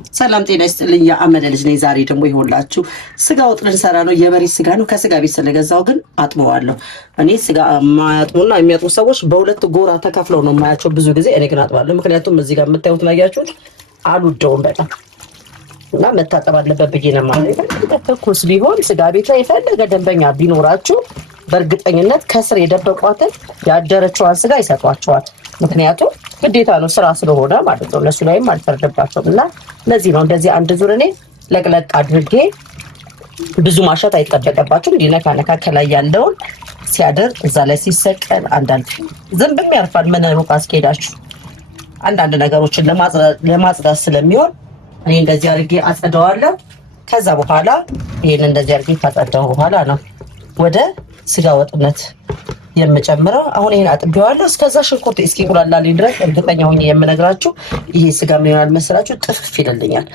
ሰላም ጤና ይስጥልኝ። የአመለ ልጅ ነኝ። ዛሬ ደግሞ ይሆንላችሁ ስጋ ወጥ ልንሰራ ነው። የበሬ ስጋ ነው። ከስጋ ቤት ስለገዛው ግን አጥበዋለሁ። እኔ ስጋ ማያጥሙና የሚያጥሙ ሰዎች በሁለት ጎራ ተከፍለው ነው የማያቸው ብዙ ጊዜ። እኔ ግን አጥባለሁ። ምክንያቱም እዚህ ጋር የምታዩት ላያችሁት አልወደውም በጣም እና መታጠብ አለበት ብዬ ነው ማለት ነው። ትኩስ ቢሆን ስጋ ቤት ላይ የፈለገ ደንበኛ ቢኖራችሁ በእርግጠኝነት ከስር የደበቋትን ያደረችዋን ስጋ ይሰጧቸዋል። ምክንያቱም ግዴታ ነው ስራ ስለሆነ ማለት ነው። እነሱ ላይም አልፈርድባቸውም እና ለዚህ ነው እንደዚህ አንድ ዙር እኔ ለቅለቅ አድርጌ ብዙ ማሸት አይጠበቅባችሁም። እንዲነካ ነካ ከላይ ያለውን ሲያደር እዛ ላይ ሲሰቀል አንዳንድ ዝንብም ያርፋል። ምን ሩቅ አስኬዳችሁ አንዳንድ ነገሮችን ለማጽዳት ስለሚሆን እኔ እንደዚህ አድርጌ አጸዳዋለሁ። ከዛ በኋላ ይሄን እንደዚህ አድርጌ ካጸዳው በኋላ ነው ወደ ስጋ ወጥነት የምጨምረው። አሁን ይሄን አጥቤዋለሁ። እስከዛ ሽንኩርት እስኪቁላላልኝ ድረስ እርግጠኛ ሆኜ የምነግራችሁ ይሄ ስጋ ምን ይሆናል መሰላችሁ? ጥፍፍ ይልልኛል።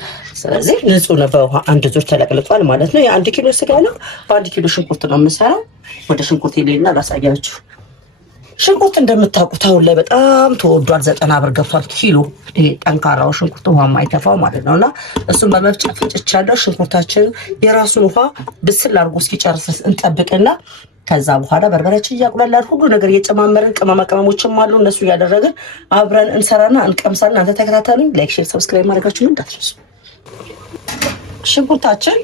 ስለዚህ ንጹህ ነው፣ በውሃ አንድ ዙር ተለቅልቋል ማለት ነው። የ1 ኪሎ ስጋ ነው፣ በ1 ኪሎ ሽንኩርት ነው የምሰራው። ወደ ሽንኩርት ይሌና ላሳያችሁ። ሽንኩርት እንደምታውቁት አሁን ላይ በጣም ተወዷል። 90 ብር ገብቷል ኪሎ። ይሄ ጠንካራው ሽንኩርት ውሃ የማይተፋው ማለት ነውና እሱን በመፍጫ ፍጭቻለሁ። ሽንኩርታችን የራሱን ውሃ ብስል አድርጎ እስኪጨርስ እንጠብቅና ከዛ በኋላ በርበሬያችን እያቁላላል ሁሉ ነገር እየጨማመርን ቅመማ ቅመሞችም አሉ እነሱ እያደረግን አብረን እንሰራና እንቀምሳለን። አንተ ተከታተሉኝ። ላይክ፣ ሼር፣ ሰብስክራይብ ማድረጋችሁን እንዳትረሱ። ሽንኩርታችን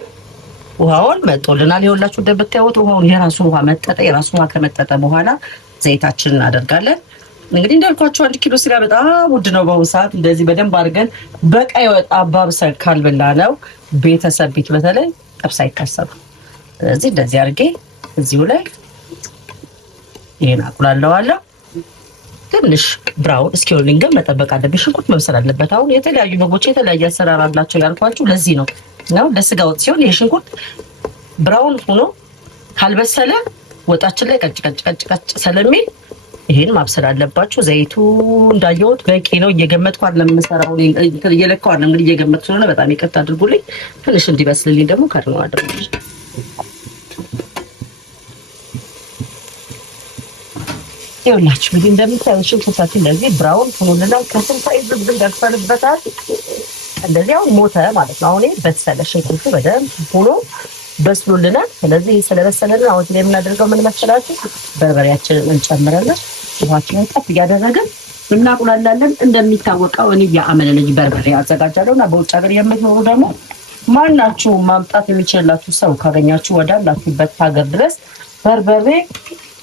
ውሃውን መጥቶልናል። ይኸውላችሁ እንደምታዩት ውሃውን የራሱን ውሃ መጠጠ። የራሱን ውሃ ከመጠጠ በኋላ ዘይታችንን እናደርጋለን። እንግዲህ እንዳልኳችሁ 1 ኪሎ ስጋ በጣም ውድ ነው በአሁኑ ሰዓት። እንደዚህ በደንብ አድርገን በቀይ ወጥ አባብሰን ካልበላ ነው ቤተሰብ ቤት በተለይ ጥብስ አይታሰብም። ስለዚህ እንደዚህ አድርጌ እዚሁ ላይ ይሄን አቁላለዋለሁ። ትንሽ ብራውን እስኪሆንልኝ ግን መጠበቅ አለብኝ። ሽንኩርት መብሰል አለበት። አሁን የተለያዩ ምግቦች የተለያየ አሰራር አላቸው ያልኳችሁ ለዚህ ነው። ለስጋ ወጥ ሲሆን ይሄ ሽንኩርት ብራውን ሆኖ ካልበሰለ ወጣችን ላይ ቀጭ ስለሚል ይሄን ማብሰል አለባችሁ። ዘይቱ እንዳየሁት በቂ ነው። እየገመጥኩ አይደለም የምሰራው፣ እየለካሁ አይደለም። እንግዲህ እየገመጥኩ ስለሆነ በጣም ይቅርታ አድርጉልኝ። ትንሽ እንዲበስልልኝ ደግሞ ከድነው አድርጉልኝ። ይኸውላችሁ እንግዲህ እንደምታዩት ሽንኩርታችን እንደዚህ ብራውን ሆኖልናል። ከስንት ይዝብን ደርሰንበታል። እንደዚህ አሁን ሞተ ማለት ነው። አሁን በሰለ ሽንኩርቱ በደንብ ሆኖ በስሎልናል። ስለዚህ ስለበሰለልን አሁን ላይ የምናደርገው ምን መሰላችሁ? በርበሬያችንን እንጨምራለን። ውሃችንን ጠፍ እያደረግን እናቁላላለን። እንደሚታወቀው እኔ የአመለ ልጅ በርበሬ አዘጋጃለሁ እና በውጭ ሀገር የምትኖሩ ደግሞ ማናችሁ ማምጣት የሚችላችሁ ሰው ካገኛችሁ ወዳላችሁበት ሀገር ድረስ በርበሬ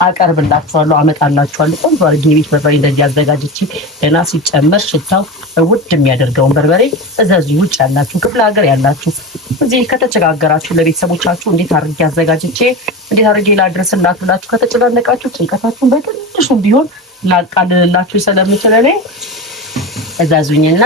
አቀርብላችኋለሁ፣ አመጣላችኋለሁ። ቆንጆ አድርጌ ቤት በርበሬ እንደዚህ አዘጋጅቼ ገና ሲጨመር ሽታው ውድ የሚያደርገውን በርበሬ እዘዙ። ውጭ ያላችሁ ክፍለ ሀገር ያላችሁ እዚህ ከተቸጋገራችሁ ለቤተሰቦቻችሁ እንዴት አድርጌ አዘጋጅቼ እንዴት አድርጌ ላድርስላችሁ ብላችሁ ከተጨናነቃችሁ ጭንቀታችሁን በትንሹ ቢሆን ላቃልልላችሁ ስለምችል እኔ እዘዙኝና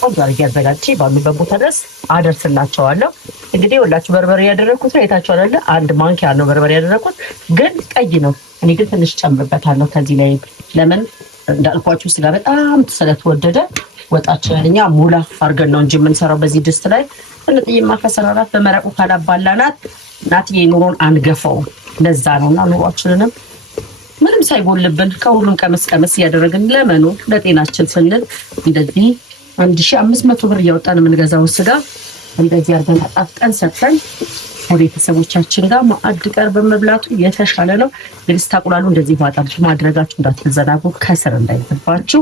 ቆንጆ አድርጌ አዘጋጅቼ ባሉበት ቦታ ድረስ አደርስላቸዋለሁ። እንግዲህ ሁላችሁ በርበሬ ያደረኩት አይታችሁ አይደለ? 1 ማንኪያ ነው በርበሬ ያደረኩት፣ ግን ቀይ ነው። እኔ ግን ትንሽ ጨምርበታለሁ ከዚህ ላይ። ለምን እንዳልኳችሁ ስጋ በጣም ስለተወደደ ወጣችንን እኛ ሙላ አድርገን ነው እንጂ የምንሰራው በዚህ ድስት ላይ ትንጥዬማ ከሰራራት በመረቁ ካላባላናት እናትዬ ኑሮን አንገፋውም። ለዛ ነውና ኑሯችንንም ምንም ሳይጎልብን ከሁሉም ቀመስ እያደረግን ለመኖር ለጤናችን ስንል እንደዚህ 1500 ብር እያወጣን የምንገዛው ስጋ እንደዚህ አድርገን አጣፍጠን ሰጥተን ቤተሰቦቻችን ጋር ማዕድ ቀርበን መብላቱ የተሻለ ነው። እንግዲህ ስታቁላሉ እንደዚህ ዋጣችሁ ማድረጋችሁ እንዳትዘናጉ፣ ከስር እንዳይዘባችሁ።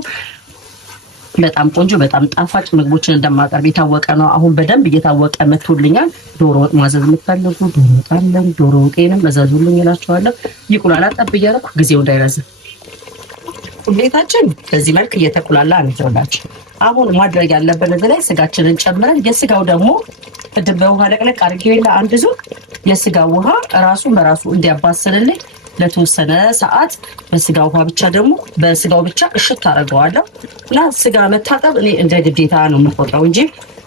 በጣም ቆንጆ በጣም ጣፋጭ ምግቦችን እንደማቀርብ የታወቀ ነው። አሁን በደንብ እየታወቀ መጥቶልኛል። ዶሮ ወጥ ማዘዝ የምትፈልጉ ዶሮ ወጥ አለን። ዶሮ ወጤንም እዘዙልኝ እላችኋለሁ። ይቁላላ ጠብ እያደረኩ ጊዜው እንዳይረዝም ሁሌታችን በዚህ መልክ እየተቁላላ አንጀላችሁ። አሁን ማድረግ ያለብን እዚህ ላይ ስጋችንን ጨምረን የስጋው ደግሞ ቅድም በውሃ ለቅለቅ አድርጌላ አንድ ዙር የስጋው ውሃ ራሱን በራሱ እንዲያባስልልኝ ለተወሰነ ሰዓት በስጋው ውሃ ብቻ ደግሞ በስጋው ብቻ እሽት አደርገዋለሁ። እና ስጋ መታጠብ እኔ እንደ ግዴታ ነው የምቆጥረው እንጂ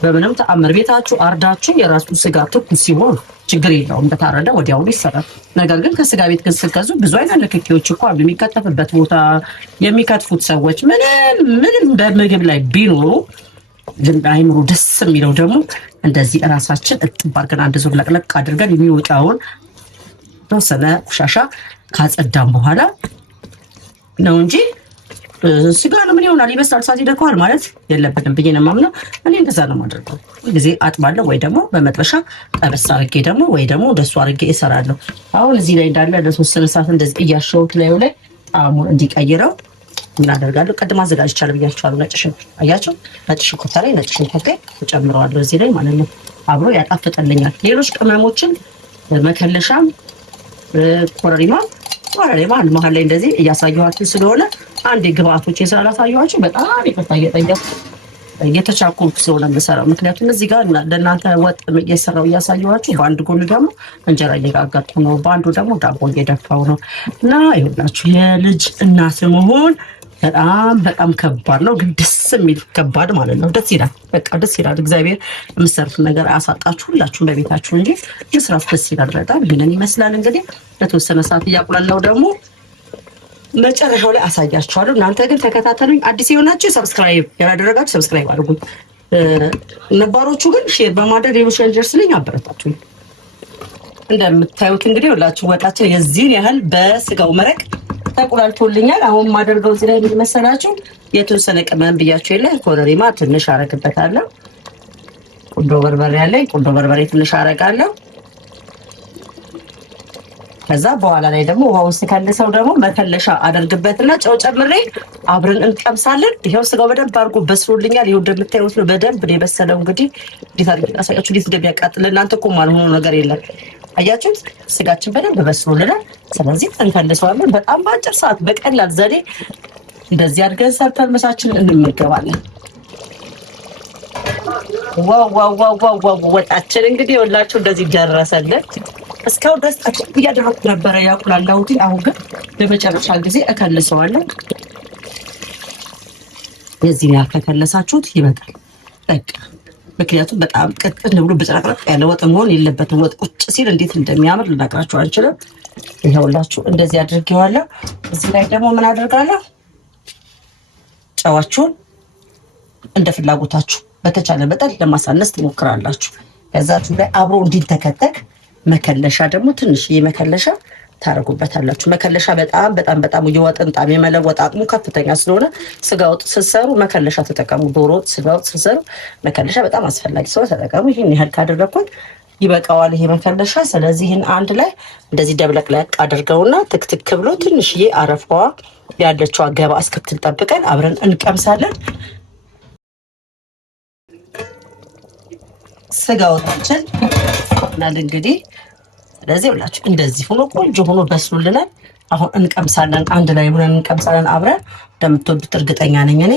በምንም ተአምር ቤታችሁ አርዳችሁ የራሱ ስጋ ትኩስ ሲሆን ችግር የለውም፣ በታረደ ወዲያውኑ ይሰራል። ነገር ግን ከስጋ ቤት ግን ስትገዙ ብዙ አይነት ንክኪዎች እኮ አሉ። የሚከተፍበት ቦታ የሚከትፉት ሰዎች ምንም በምግብ ላይ ቢኖሩ ግን አይምሮ ደስ የሚለው ደግሞ እንደዚህ እራሳችን እጥብ አድርገን አንድ ዙር ለቅለቅ አድርገን የሚወጣውን ተወሰነ ቆሻሻ ካጸዳም በኋላ ነው እንጂ ስጋ ነው ምን ይሆናል ይበሳል፣ እሳት ይደርቀዋል ማለት የለበትም ብዬ ነው የማምነው። እኔ እንደዛ ነው የማደርገው። ጊዜ አጥባለሁ ወይ ደግሞ በመጥበሻ ጠበስ አድርጌ ደግሞ ወይ ደግሞ እንደሱ አድርጌ እሰራለሁ። አሁን እዚህ ላይ እንዳለ ለተወሰነ ሰዓት እንደዚህ እያሸሁት ላዩ ላይ ጣዕሙን እንዲቀይረው ምን አደርጋለሁ? ቅድም አዘጋጅቻለሁ ብያችኋለሁ። ነጭ ሽንኩርት አያችሁ፣ ነጭ ሽንኩርት ላይ ነጭ ሽንኩርት እጨምረዋለሁ እዚህ ላይ ማለት ነው። አብሮ ያጣፍጥልኛል። ሌሎች ቅመሞችን መከለሻም ኮረሪማ መሀል ላይ እንደዚህ እያሳየኋችሁ ስለሆነ አንዴ ግብአቶች ስላላሳየኋችሁ በጣም ይቅርታ እየተቻኮልኩ ስለሆነ የምሰራው። ምክንያቱም እዚህ ጋር ለእናንተ ወጥ እየሰራው እያሳየኋችሁ፣ በአንድ ጎን ደግሞ እንጀራ እየጋገርኩ ነው፣ በአንዱ ደግሞ ዳቦ እየደፋው ነው። እና ይኸውላችሁ የልጅ እናት መሆን በጣም ከባድ ነው፣ ግን ደስ የሚል ከባድ ማለት ነው። ደስ ይላል፣ በቃ ደስ ይላል። እግዚአብሔር የምትሰሩትን ነገር አያሳጣችሁ ሁላችሁም በቤታችሁ እንጂ መስራት ደስ ይላል በጣም። ይህንን ይመስላል እንግዲህ ለተወሰነ ሰዓት እያቁላላው ደግሞ መጨረሻው ላይ አሳያችኋለሁ። እናንተ ግን ተከታተሉኝ። አዲስ የሆናችሁ ሰብስክራይብ ያላደረጋችሁ ሰብስክራይብ አድርጉኝ። ነባሮቹ ግን ሼር በማድረግ ሌሎች እንዲደርስልኝ አበረታቱኝ። እንደምታዩት እንግዲህ ሁላችሁ ወጣችን የዚህን ያህል በስጋው መረቅ ተቆላልቶልኛል። አሁን ማደርገው እዚህ ላይ ምን መሰላችሁ? የተወሰነ ቅመም ብያችሁ የለ ኮረሪማ ትንሽ አረግበታለሁ። ቁንዶ በርበሬ ያለኝ ቁንዶ በርበሬ ትንሽ አረጋለሁ። ከዛ በኋላ ላይ ደግሞ ውሃውን ስከልሰው ደግሞ መከለሻ አደርግበትና ጨው ጨምሬ አብረን እንቀምሳለን። ይሄው ስጋው በደንብ አድርጎ በስሎልኛል። ይሄው እንደምታዩት ነው፣ በደንብ ነው የበሰለው። እንግዲህ እንዴት አድርጌ አሳያችሁ እንዴት እንደሚያቃጥል። እናንተ እኮ ማልሆነ ነገር የለም። አያችሁት? ስጋችን በደንብ በስሎልናል። ስለዚህ እንከልሰዋለን። በጣም በአጭር ሰዓት በቀላል ዘዴ እንደዚህ አድርገን ሰርተን ምሳችንን እንመገባለን። ዋው ወጣችን እንግዲህ ሁላችሁ እንደዚህ ደረሰልን። እስካሁን ድረስ እያደረኩ ነበረ ያቁላላሁት። አሁን ግን በመጨረሻ ጊዜ እከልሰዋለሁ። የዚህ ያህል ከከለሳችሁት ይበቃል በቃ። ምክንያቱም በጣም ቅጥን ብሎ በጭራቅራቅ ያለ ወጥ መሆን የለበትም። ወጥ ቁጭ ሲል እንዴት እንደሚያምር ልነግራችሁ አልችልም። ይኸውላችሁ እንደዚህ አድርጌዋለሁ። እዚህ ላይ ደግሞ ምን አደርጋለሁ? ጨዋችሁን እንደ ፍላጎታችሁ በተቻለ መጠን ለማሳነስ ትሞክራላችሁ። ከዛችሁ ላይ አብሮ እንዲተከተክ መከለሻ ደግሞ ትንሽዬ መከለሻ ታረጉበታላችሁ። መከለሻ በጣም የወጥን ጣዕም የመለወጥ አቅሙ ከፍተኛ ስለሆነ ስጋ ወጥ ስትሰሩ መከለሻ ተጠቀሙ። ዶሮ ወጥ፣ ስጋ ወጥ ስትሰሩ መከለሻ በጣም አስፈላጊ ስለሆነ ተጠቀሙ። ይህን ያህል ካደረኩት ይበቃዋል ይሄ መከለሻ። ስለዚህ ይህን አንድ ላይ እንደዚህ ደብለቅለቅ አድርገውና ትክትክ ብሎ ትንሽዬ አረፋዋ ያለችዋ ገባ እስክትል ጠብቀን አብረን እንቀምሳለን። ስጋ ወጣችን ናል እንግዲህ ስለዚህ ብላችሁ እንደዚህ ሆኖ ቆንጆ ሆኖ በስሉልናል። አሁን እንቀምሳለን፣ አንድ ላይ ሆነን እንቀምሳለን አብረን። እንደምትወዱት እርግጠኛ ነኝ እኔ።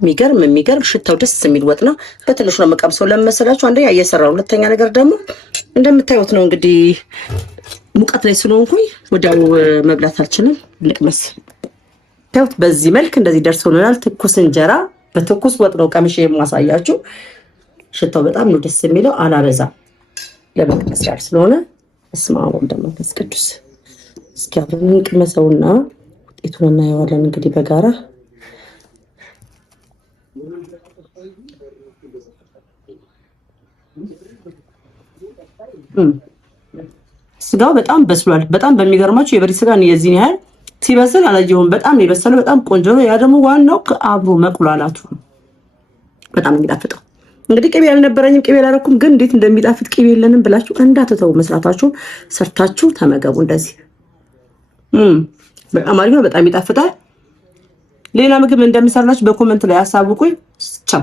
የሚገርም ሽታው ደስ የሚል ወጥ ነው። በትንሹ ነው የምቀምሰው ለመሰላችሁ። አንደኛ እየሰራው፣ ሁለተኛ ነገር ደግሞ እንደምታዩት ነው እንግዲህ ሙቀት ላይ ስለሆንኩኝ ወዲያው መብላት አልችልም። ልቅመስ። ታውት በዚህ መልክ እንደዚህ ደርሶልናል። ትኩስ እንጀራ በትኩስ ወጥ ነው ቀምሼ የማሳያችሁ። ሽታው በጣም ነው ደስ የሚለው። አላበዛም ለመቅመስ ያህል ስለሆነ። እስማ ወልደ መንፈስ ቅዱስ። እስኪ አብረን እንቅመሰውና ውጤቱን እናየዋለን እንግዲህ በጋራ። ስጋው በጣም በስሏል። በጣም በሚገርማችሁ የበሬ ስጋ የዚህን ያህል ሲበስል አላየሁም። በጣም የበሰለው በጣም ቆንጆ ነው። ያ ደግሞ ዋናው ከአብሮ መቁላላቱ ነው። በጣም የሚጣፍጠው እንግዲህ ቅቤ አልነበረኝም፣ ቅቤ አላደረኩም። ግን እንዴት እንደሚጣፍጥ ቅቤ የለንም ብላችሁ እንዳትተው፣ መስራታችሁ ሰርታችሁ ተመገቡ። እንደዚህ በጣም አሪፍ ነው። በጣም ይጣፍጣል። ሌላ ምግብ እንደምሰራላችሁ በኮመንት ላይ አሳውቁኝ። ቻው።